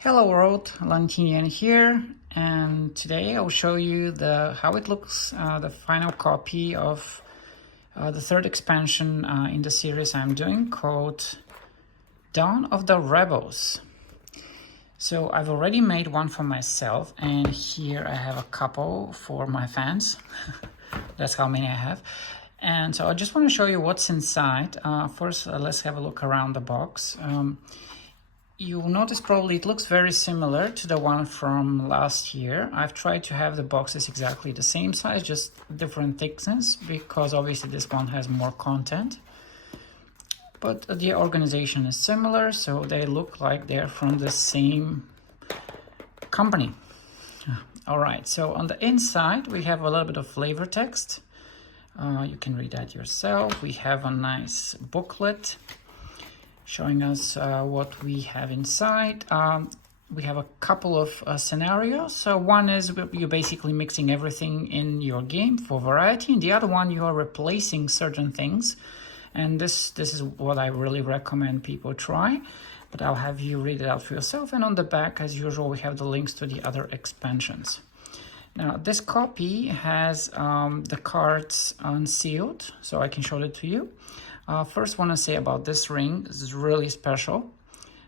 Hello world, Lantinian here, and today I'll show you how it looks, the final copy of the third expansion in the series I'm doing called Dawn of the Rebels. So I've already made one for myself, and here I have a couple for my fans. That's how many I have. And so I just want to show you what's inside. First, let's have a look around the box. You'll notice probably it looks very similar to the one from last year. I've tried to have the boxes exactly the same size, just different thickness, because obviously this one has more content. But the organization is similar, so they look like they're from the same company. All right, so on the inside, we have a little bit of flavor text. You can read that yourself. We have a nice booklet showing us what we have inside. We have a couple of scenarios. So one is you're basically mixing everything in your game for variety, and the other one you are replacing certain things. And this is what I really recommend people try, but I'll have you read it out for yourself. And on the back, as usual, we have the links to the other expansions. Now, this copy has the cards unsealed, so I can show it to you. First, want to say about this ring. This is really special.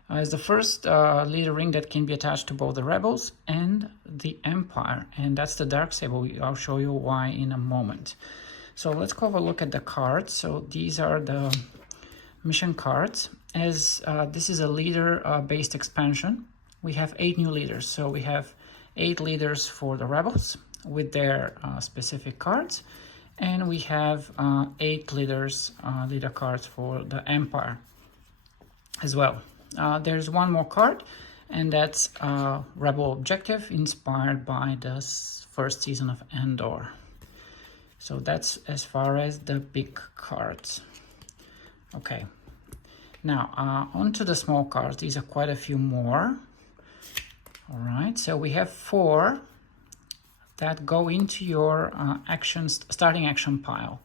It's the first leader ring that can be attached to both the Rebels and the Empire, and that's the Darksaber. I'll show you why in a moment. So let's go have a look at the cards. So these are the mission cards. As this is a leader-based expansion, we have 8 new leaders. So we have 8 leaders for the Rebels with their specific cards. And we have 8 leader cards for the Empire as well. There's one more card, and that's Rebel Objective, inspired by the first season of Andor. So that's as far as the big cards. Okay, now onto the small cards. These are quite a few more. All right, so we have 4 that go into your starting action pile.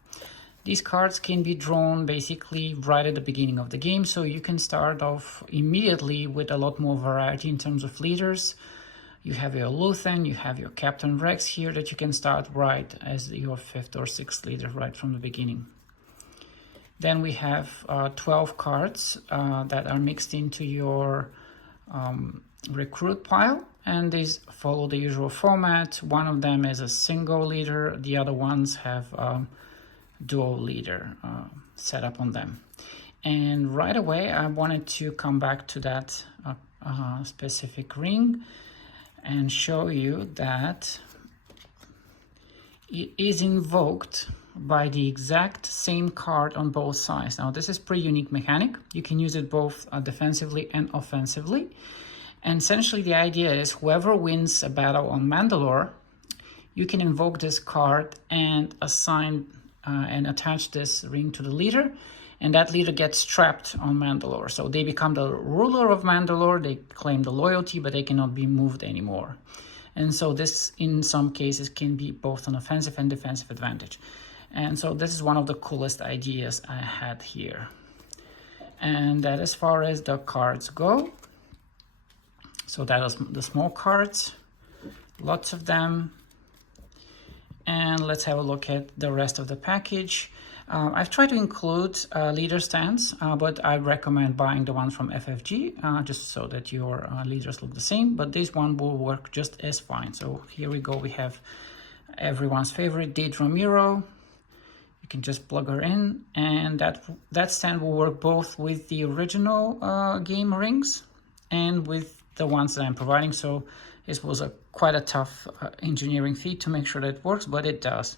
These cards can be drawn basically right at the beginning of the game, so you can start off immediately with a lot more variety in terms of leaders. You have your Luthen, you have your Captain Rex here that you can start right as your 5th or 6th leader right from the beginning. Then we have 12 cards that are mixed into your recruit pile, and these follow the usual format. One of them is a single leader, the other ones have dual leader set up on them. And right away I wanted to come back to that specific ring and show you that it is invoked by the exact same card on both sides. Now this is pretty unique mechanic. You can use it both defensively and offensively. And essentially the idea is whoever wins a battle on Mandalore, you can invoke this card and assign and attach this ring to the leader, and that leader gets trapped on Mandalore. So they become the ruler of Mandalore, they claim the loyalty, but they cannot be moved anymore. And so this, in some cases, can be both an offensive and defensive advantage. And so this is one of the coolest ideas I had here. And that as far as the cards go. So that is the small cards, lots of them. And let's have a look at the rest of the package. I've tried to include leader stands, but I recommend buying the one from FFG, just so that your leaders look the same, but this one will work just as fine. So here we go, we have everyone's favorite, Deidre Ramiro. You can just plug her in, and that stand will work both with the original game rings and with the ones that I'm providing. So this was quite a tough engineering feat to make sure that it works, but it does.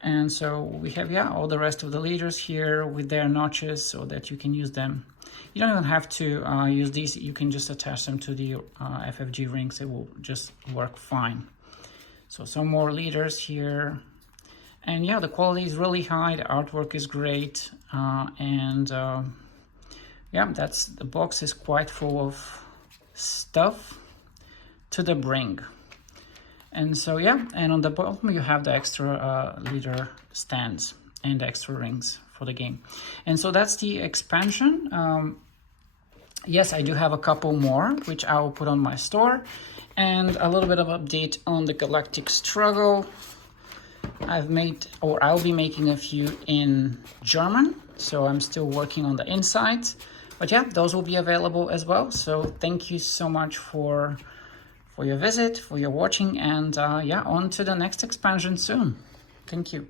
And so we have, all the rest of the leaders here with their notches so that you can use them. You don't even have to use these. You can just attach them to the FFG rings. It will just work fine. So some more leaders here. And the quality is really high. The artwork is great. The box is quite full of stuff to the bring. And so and on the bottom you have the extra leader stands and extra rings for the game. And so that's the expansion. Yes, I do have a couple more, which I will put on my store. And a little bit of update on the Galactic Struggle. I've made, or I'll be making a few in German, so I'm still working on the insides. But yeah, those will be available as well. So thank you so much for your visit, for your watching, and yeah, on to the next expansion soon. Thank you.